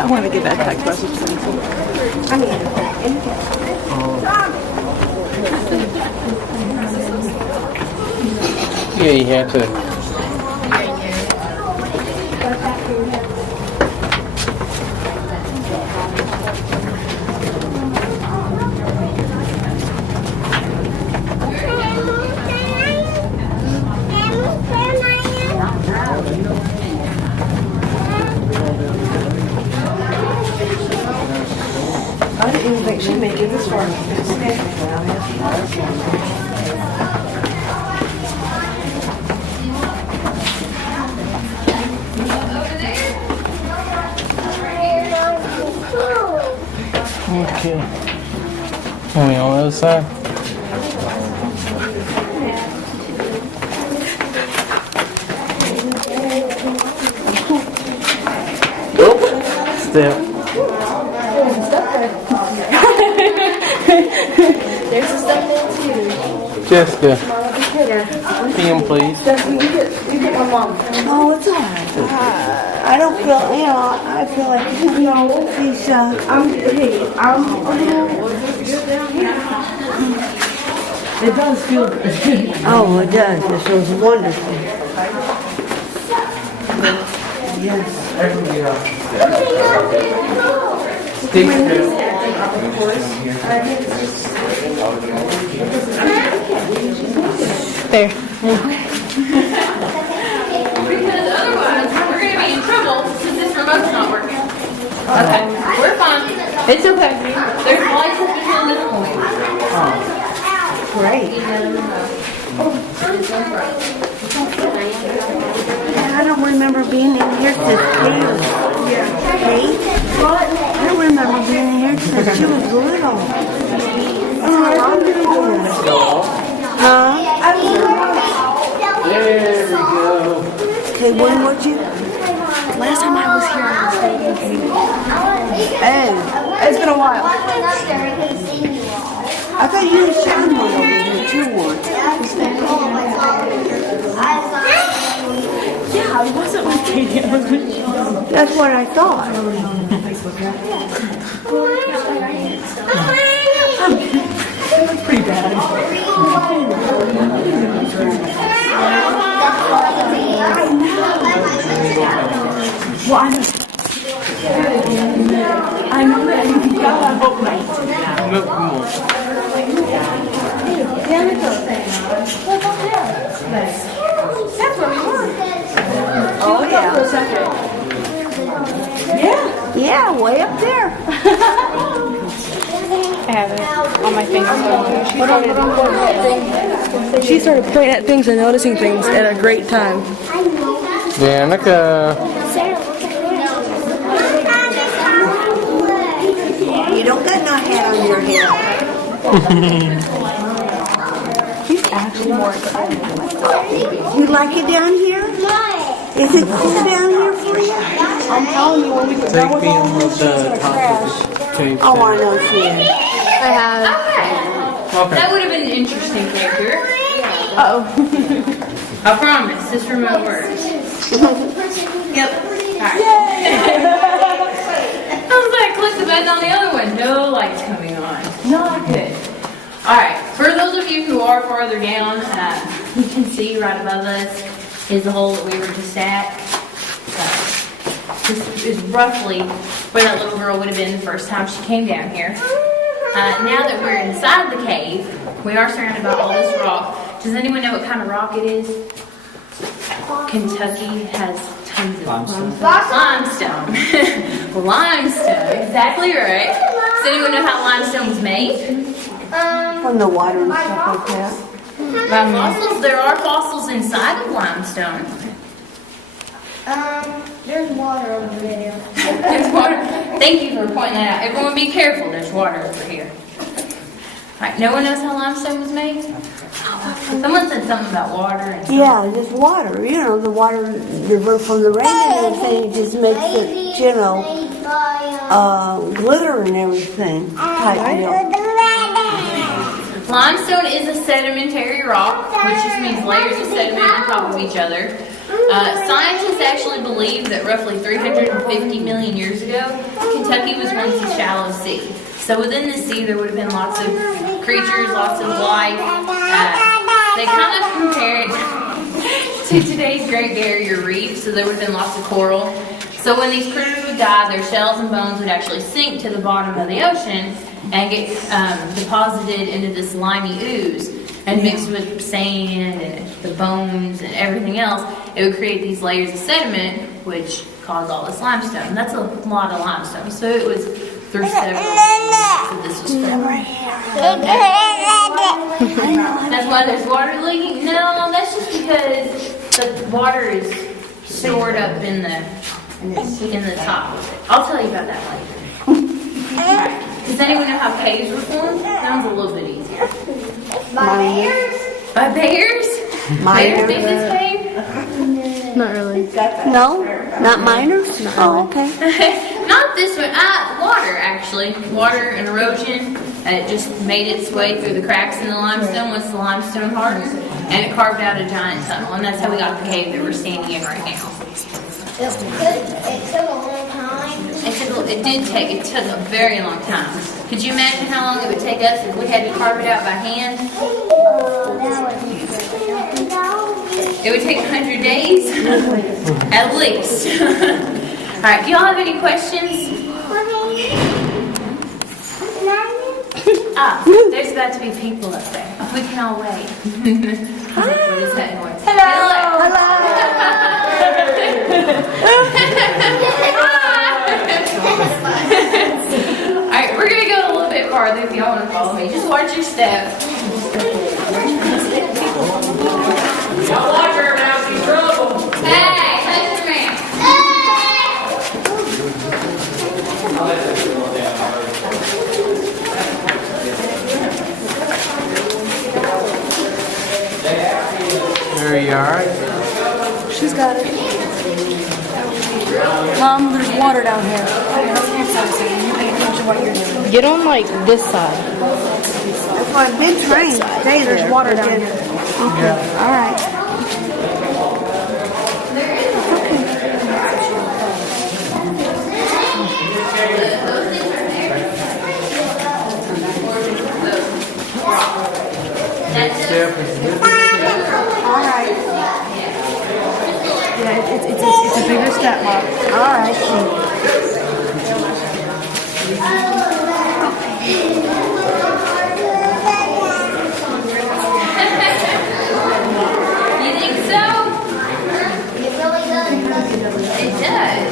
I want to get that text message. Yeah, you had to. I didn't even think she'd make it this far. Okay. On the other side? Step. There's some stuff there too. Jessica. Film, please. Jessica, you get my mom. Oh, it's all right. I don't feel, I feel like, she's, It does feel good. oh, it does. It feels wonderful. Yes. Stick There. Because otherwise, we're going to be in trouble since this remote's not working. Okay, we're fine. It's okay. There's lights up until this point. Great. I don't remember being in here since Kate. I don't remember being in here since she was little. Huh? There we go. Okay, when would you? Last time I was here, I was thinking. Oh, It's been a while. I thought you had shown one over here too once. Yeah, I wasn't with Katie. I was with you. That's what I thought. It was pretty bad. Well, I know that you got that book right. No, come on. That's what we want. Oh, yeah. Yeah. Yeah, way up there. I have it on my finger. She started pointing at things and noticing things at a great time. Danica. You don't got no hat on your head. She's actually more excited. You like it down here? Is it cool down here for you? I'm telling you, when we get done with all this, she's gonna crash. Oh, I know she is. I have. Okay. That would have been an interesting character. Uh-oh. I promise, this remote works. Yep. Alright. I was like, click the button on the other one. No lights coming on. Not good. Alright, for those of you who are farther down, you can see right above us is the hole that we were just at. This is roughly where that little girl would have been the first time she came down here. Now that we're inside the cave, we are surrounded by all this rock. Does anyone know what kind of rock it is? Kentucky has tons of limestone. Limestone, exactly right. Does anyone know how limestone was made? From the water and stuff like that. By fossils, there are fossils inside of limestone. There's water over there. There's water. Thank you for pointing that out. Everyone be careful, there's water over here. Alright, no one knows how limestone was made? Someone said something about water. And Yeah, just water. You know, the water from the rain and everything just makes it, glitter and everything. Type deal. Limestone is a sedimentary rock, which just means layers of sediment on top of each other. Scientists actually believe that roughly 350 million years ago, Kentucky was once a shallow sea. So within the sea, there would have been lots of creatures, lots of life. They kind of compare it to today's Great Barrier Reef, so there would have been lots of coral. So when these critters would die, their shells and bones would actually sink to the bottom of the ocean and get deposited into this slimy ooze. And mixed with sand and the bones and everything else, it would create these layers of sediment, which caused all this limestone. That's a lot of limestone. So it was through several years that this was formed. That's why there's water leaking? No, that's just because the water is stored up in the top of it. I'll tell you about that later. Alright. Does anyone know how caves were formed? That one's a little bit easier. By bears? By bears? Bears make this cave? Not really. No? Not miners? Oh, okay. Not this one. Water, actually. Water and erosion. And it just made its way through the cracks in the limestone once the limestone hardened. And it carved out a giant tunnel. And that's how we got the cave that we're standing in right now. It took a long time. It took a very long time. Could you imagine how long it would take us if we had to carve it out by hand? It would take 100 days, at least. All right, do y'all have any questions? There's about to be people up there. We can all wait. What is that noise? Hello. All right, we're gonna go a little bit farther if y'all want to follow me. Just watch your step. Y'all watch her now, she's trouble. Hey, touch your man. There you are. She's got it. Mom, there's water down here. You pay attention to what you're doing. Get on like this side. That's why I've been trying to stay there. There's water down here. Okay, all right. All right. Yeah, it's a bigger step, Mom. All right. You think so? It really does. It does.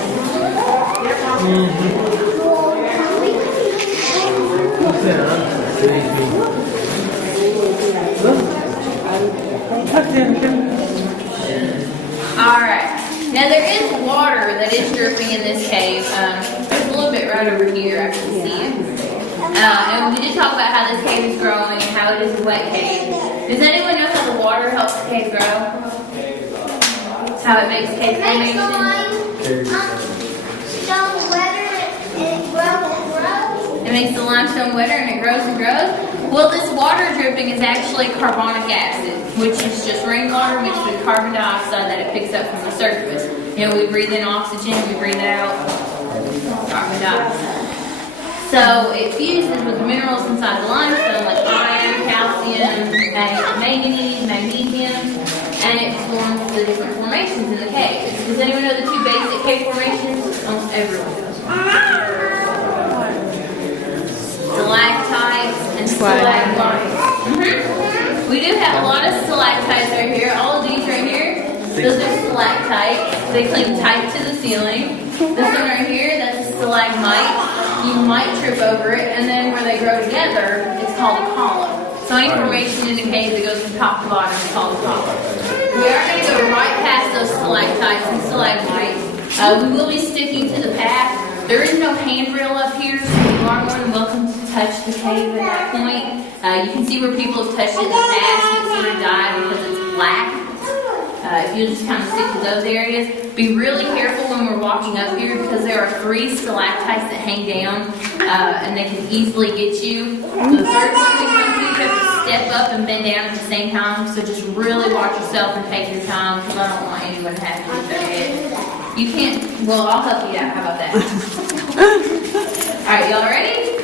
Alright. Now there is water that is dripping in this cave. There's a little bit right over here, I can see it. And we did talk about how this cave is growing and how it is a wet cave. Does anyone know how the water helps the cave grow? How it makes cave formation? Stone wetter and it grows and grows. It makes the limestone wetter and it grows and grows. Well, this water dripping is actually carbonic acid, which is just rainwater mixed with carbon dioxide that it picks up from the surface. You know, we breathe in oxygen, we breathe out carbon dioxide. So it fuses with the minerals inside the limestone like iron, calcium, manganese, magnesium, and it forms the different formations in the cave. Does anyone know the two basic cave formations? Almost everyone knows. Stalactites and stalagmites. We do have a lot of stalactites right here. All of these right here, those are stalactites. They cling tight to the ceiling. This one right here, that's a stalagmite. You might trip over it, and then where they grow together, it's called a column. So any formation in the cave that goes from top to bottom is called a column. We are going to go right past those stalactites and stalagmites. We will be sticking to the path. There is no handrail up here, so you are more than welcome to touch the cave at that point. You can see where people have touched it in the past and sort of died because it's black. If you just kind of stick to those areas. Be really careful when we're walking up here because there are 3 stalactites that hang down and they can easily get you. The third one we come to, you have to step up and bend down at the same time. So just really watch yourself and take your time because I don't want anyone to have to hit their head. You can't, well, I'll help you out. How about that? All right, y'all ready?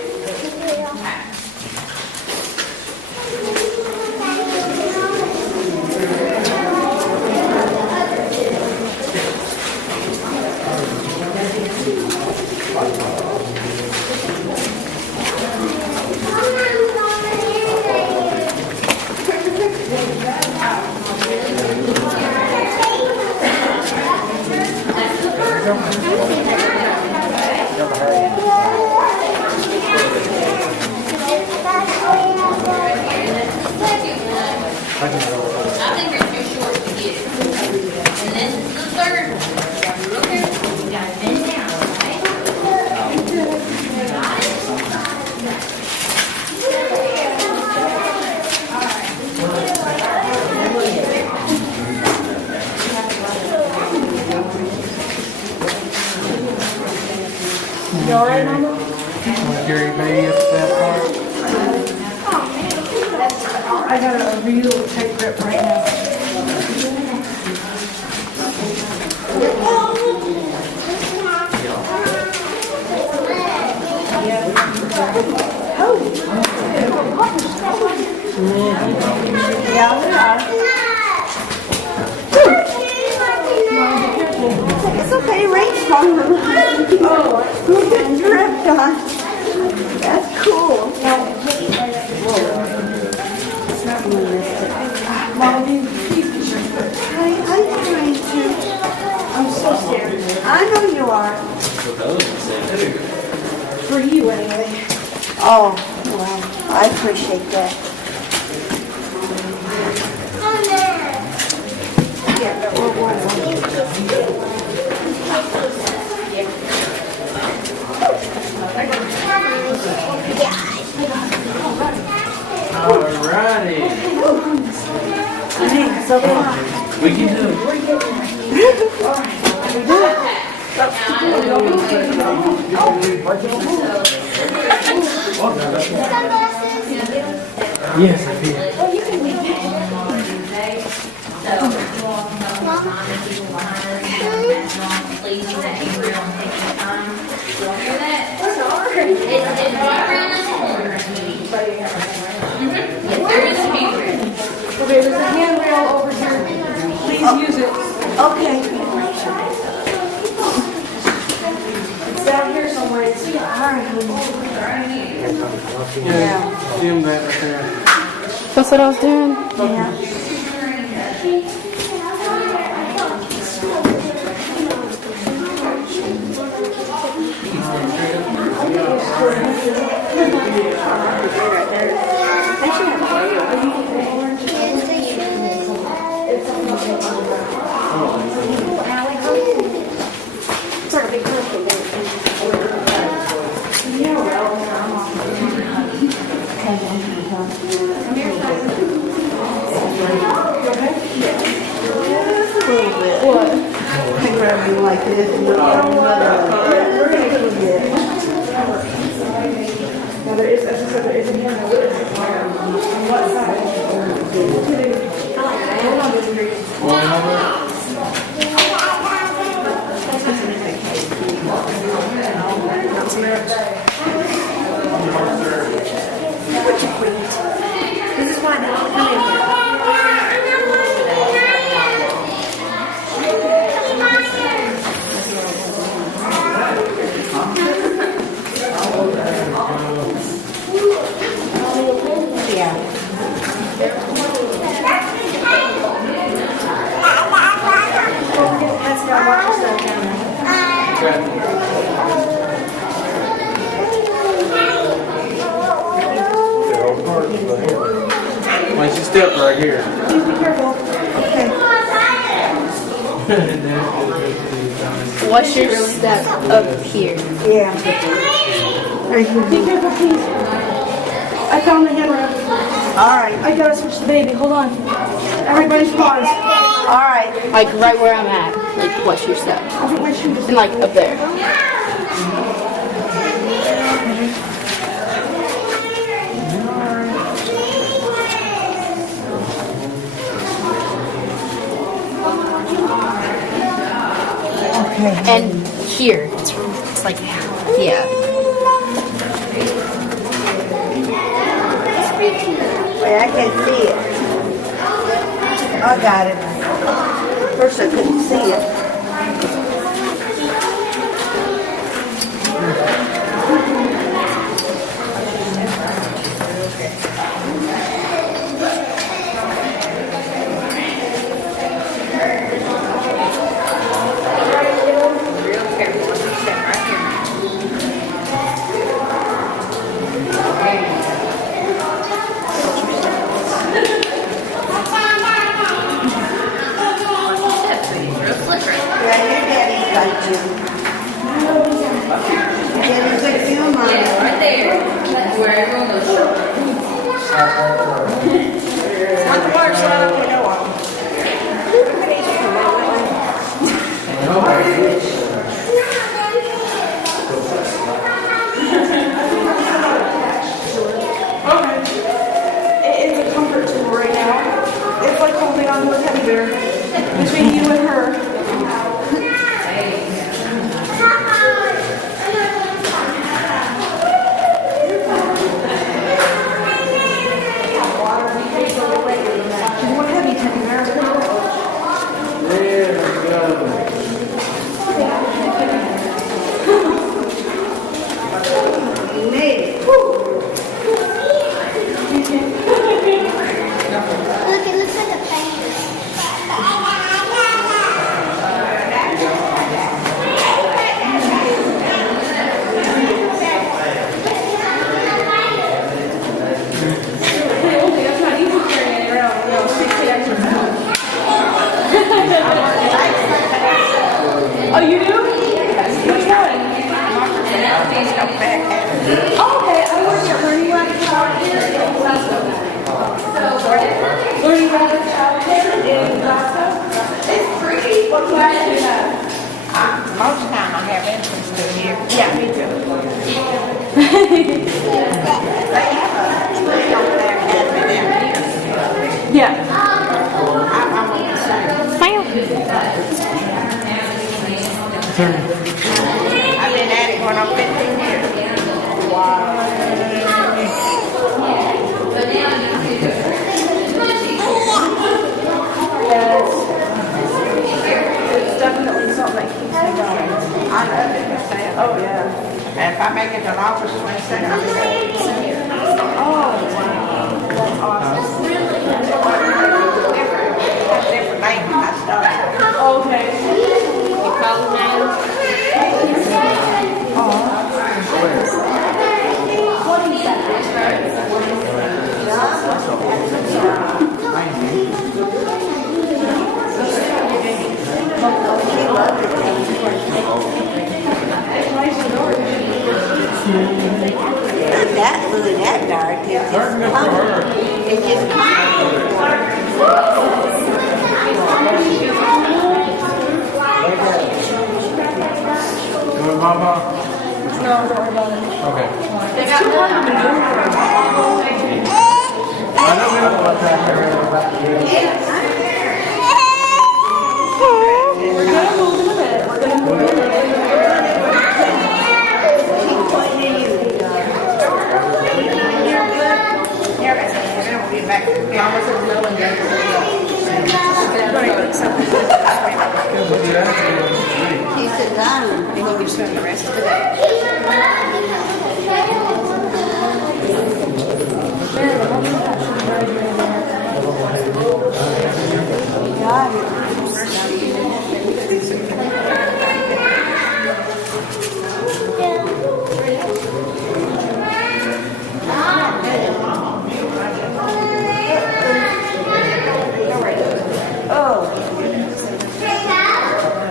Okay. I think you're too short to get it. And this is the third one. You gotta be real careful. You gotta bend down, okay? Got it? You alright, Mama? Gary Bay up that part. I got a real tight grip right now. It's okay, rain's coming. Oh, getting dripped on. That's cool. Mom, please I'm trying to. I'm so scared. I know you are. For you, anyway. Oh, well, I appreciate that. Alrighty. So We can do it. Yes, I did. Please use that handrail and take your time. You all hear that? It's right around this corner. Yes, there is a handrail. Okay, there's a handrail over here. Please use it. okay. It's down here somewhere. Yeah, see him back right there. That's what I was doing. Yeah. Like this, and look at Now there is, as I said, there is a handrail. On what side? Hold on, Dimitri. This is why they don't come in here. Once you step right here. Please be careful. What's your step up here? Yeah. Be careful, please. I found the handrail. All right. I gotta switch the baby. Hold on. Everybody's pause. All right. Like right where I'm at. Like what's your step? I think my shoe just. And like up there. here. It's like, Yeah. Wait, I can't see it. I got it. First I couldn't see it. Yeah, your daddy's got you. Daddy's got you, Mom. Right there. Where everyone goes. Want the water slide on the door? It is a comfort tool right now. It's like holding on to a teddy bear between you and her. She's one heavy teddy bear. There we go. You made it. Look, it looks like a painting. That's not easy carrying it around. You know, 60 extra pounds. Oh, you do? Which one? Oh, okay. I worked at Learning Rabbit Childcare in Glasgow. Learning Rabbit Childcare in Glasgow. It's free. What class do you have? Most of the time I have entrance to here. Yeah, me too. They have a tree over there and down here. Yeah. I want the same. I've been at it going on 15 years. Wow. It's definitely something that keeps me going. I love it myself. Oh, yeah. And if I make it to August 22nd, I'll be ready. Oh, wow. That's awesome. That's different name when I started. Okay. You call them now? Not that blue, that dark. It's just color. It's just color. Good, Mama? No, don't worry about it. Okay. They got one. I know we don't want that area back here. We're gonna move in a minute. We're gonna move in a minute. We'll get back to the office. He said, done. And you can spend the rest of the day.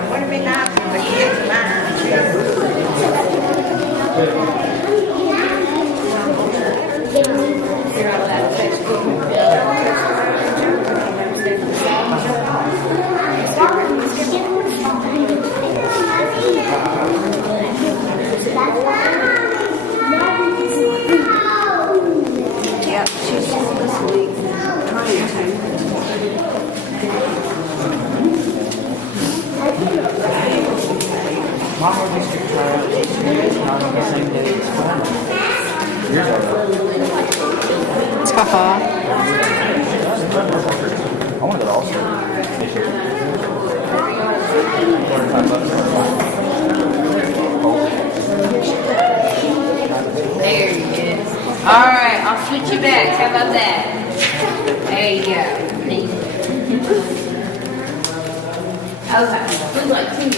Wouldn't it be nice if the kids and Yep, she's this week. Trying to. Mama used to try out experience not on the same day as family. Yours are. It's Papa. I want it also. There you go. All right, I'll switch you back. How about that? There you go. Okay. Looks like two,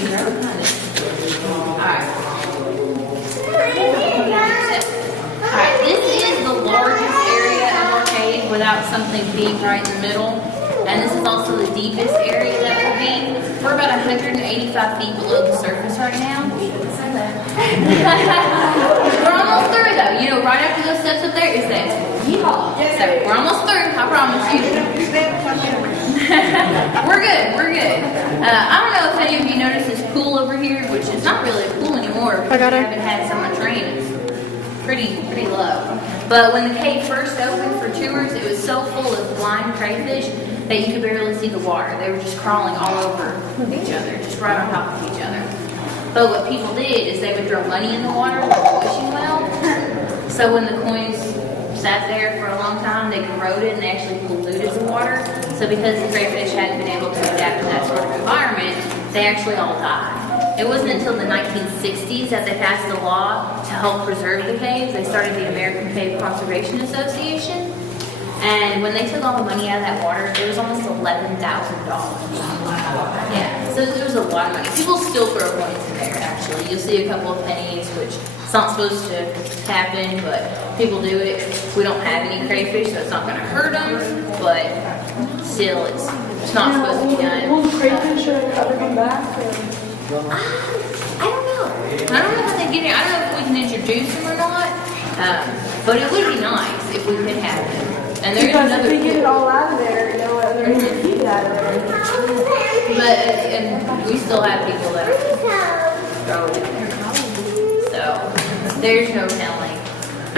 Alright. Alright, this is the largest area of our cave without something big right in the middle. And this is also the deepest area that will be. We're about 185 feet below the surface right now. We're almost through though. You know, right after those steps up there is that. So we're almost through, I promise you. We're good. I don't know if any of you noticed this pool over here, which is not really a pool anymore because we haven't had so much rain. It's pretty low. But when the cave first opened for tours, it was so full of blind crayfish that you could barely see the water. They were just crawling all over each other, just right on top of each other. But what people did is they would throw money in the water with a wishing well. So when the coins sat there for a long time, they corroded and they actually polluted the water. So because the crayfish hadn't been able to adapt to that sort of environment, they actually all died. It wasn't until the 1960s that they passed a law to help preserve the caves. They started the American Cave Conservation Association. And when they took all the money out of that water, it was almost $11,000. Yeah, so there was a lot of money. People still throw coins in there, actually. You'll see a couple of pennies, which it's not supposed to happen, but people do it. We don't have any crayfish, so it's not going to hurt them, but still, it's not supposed to be done. Will the crayfish ever come back? I don't know. I don't know how they get here. I don't know if we can introduce them or not, but it would be nice if we could have them. And there's Because another if we get it all out of there, you know, they're going to keep it out of there. But and we still have people that are throw it in there. So there's no telling. I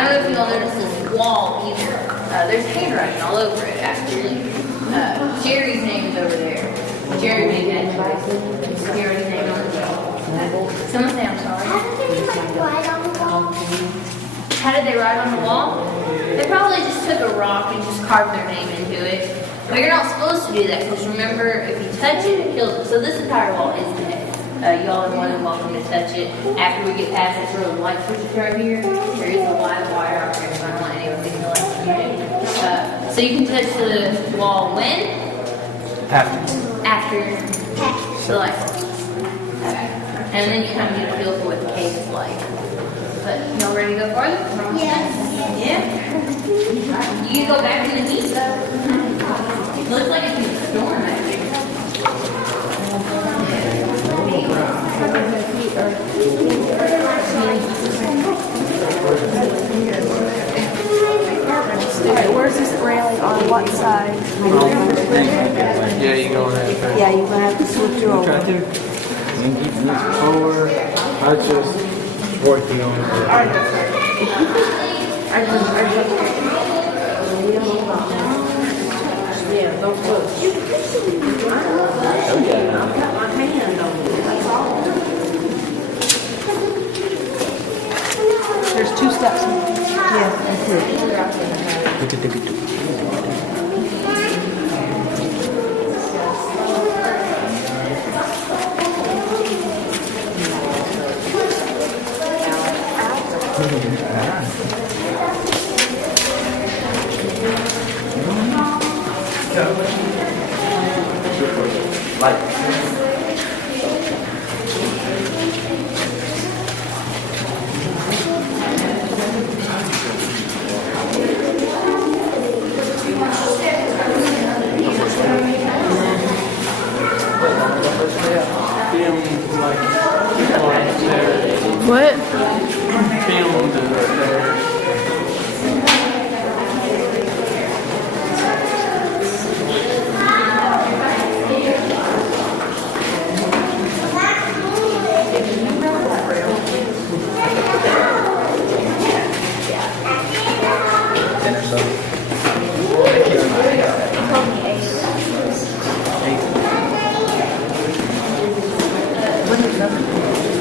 don't know if you all noticed this wall either. There's handwriting all over it actually. Jerry's name is over there. Jerry made that choice. Jerry's name on the wall. Someone say I'm sorry. How did they write on the wall? They probably just took a rock and just carved their name into it. But you're not supposed to do that because remember, if you touch it, it kills it. So this entire wall is dead. Y'all are more than welcome to touch it. After we get past this row of light switches right here, there is a live wire up there, so I don't want anyone to feel like so you can touch the wall when? After the light switches. Okay. And then you kind of get a feel for what the cave is like. But y'all ready to go farther? Yes. Yeah. You can go back in the heat though. Looks like it's a storm back there. Alright, where's this railing on what side? Yeah, you go ahead. Yeah, you're going to have to switch you over. Try to. Move forward. I just working on it. Yeah, don't push. Oh yeah. I've got my hand on it. That's all. There's 2 steps. Yeah, that's it. What? What is that?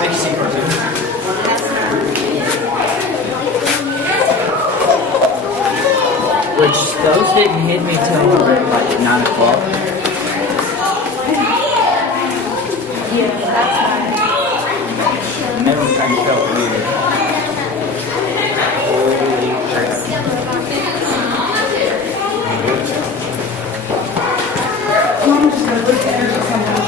Makes you see cartoons. Which those didn't hit me till like 9 o'clock. And everything felt weird. Holy crap. Mom just gotta look at her somehow.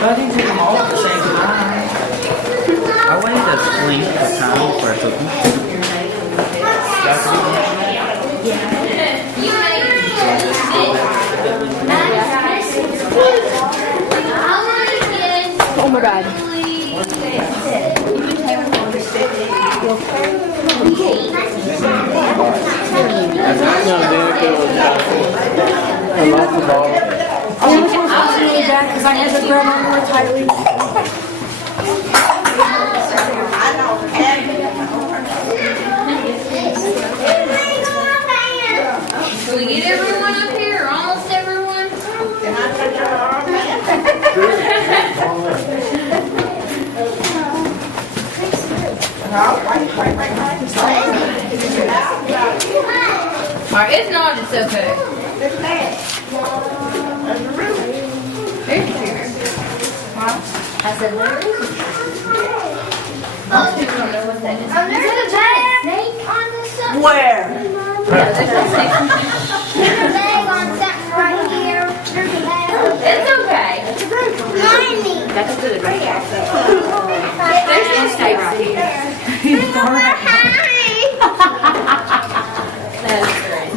But I didn't take them all at the same time. I waited a length of time before I took them. That's Oh my god. I was really bad because I had to grab on more tightly. Can we get everyone up here, or almost everyone? Alright, if not, it's okay. I said, there is. Most people don't know what that is. There's a giant snake on the side. Where? Yeah, there's a snake. There's a leg on something right here. There's a leg. It's okay. Behind me. That's good, right? There's no snake right here. That's great.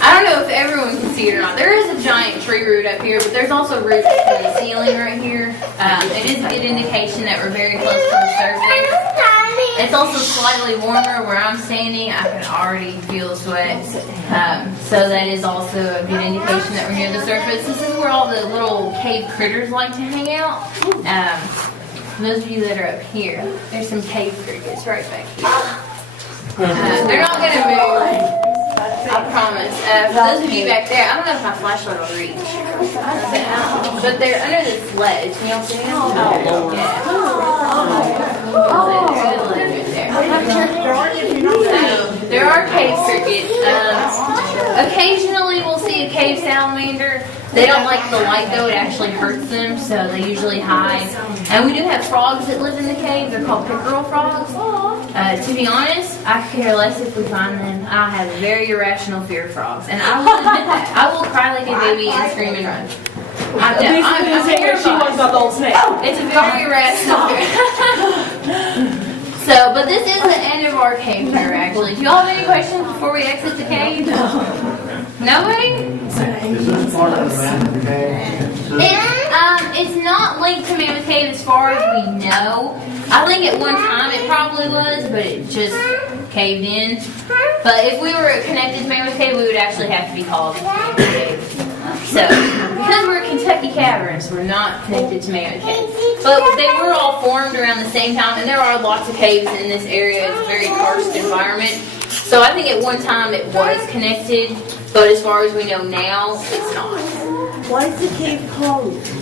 I don't know if everyone can see it or not. There is a giant tree root up here, but there's also roots in the ceiling right here. It is a good indication that we're very close to the surface. It's also slightly warmer where I'm standing. I can already feel sweat. So that is also a good indication that we're near the surface. This is where all the little cave critters like to hang out. Those of you that are up here, there's some cave crickets right back here. They're not going to move. I promise. For those of you back there, I don't know if my flashlight will reach. But they're under this ledge. Can y'all see them? Oh, yeah. So, there are cave crickets. Occasionally we'll see a cave salamander. They don't like the light though, it actually hurts them, so they usually hide. And we do have frogs that live in the cave. They're called pickerel frogs. To be honest, I could care less if we find them. I have a very irrational fear of frogs. And I will admit that. I will cry like a baby and scream and run. I'm terrified. She was about the old snake. It's a very irrational fear. So, but this is the end of our cave tour, actually. Do y'all have any questions before we exit the cave? Nobody? Is this part of the Mammoth Cave? It's not linked to Mammoth Cave as far as we know. I think at one time it probably was, but it just caved in. But if we were connected to Mammoth Cave, we would actually have to be called Mammoth Cave. So, because we're Kentucky Caverns, we're not connected to Mammoth Cave. But they were all formed around the same time, and there are lots of caves in this area. It's a very karst environment. So I think at one time it was connected, but as far as we know now, it's not. Why is the cave closed?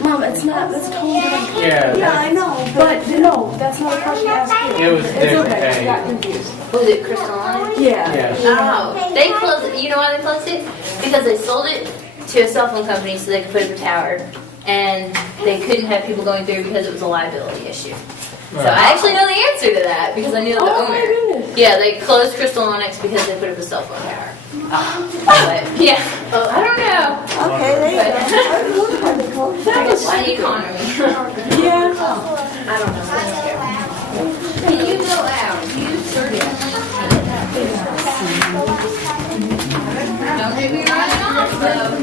Mom, it's not. That's totally different. Yeah, I know, but no, that's not a question I asked you. it was different. I got confused. Was it crystalline? Yeah. Yeah. Oh, they closed it. You know why they closed it? Because they sold it to a cell phone company so they could put up a tower, and they couldn't have people going through because it was a liability issue. So I actually know the answer to that because I knew the owner. goodness. Yeah, they closed Crystal Onyx because they put up a cell phone tower. But yeah, I don't know. Okay, there you go. It's the economy. Yeah. I don't know. Can you go out? You certainly don't get me running off though.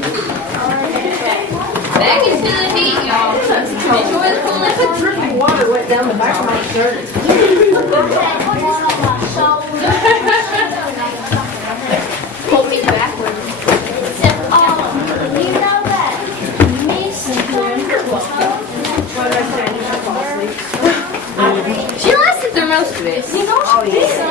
Back into the heat, y'all. Enjoy the coolness. Dripping water went down the back of my shirt. Hold me backwards. You know that Mason What did I say? I need to fall asleep. most of it. You know she did.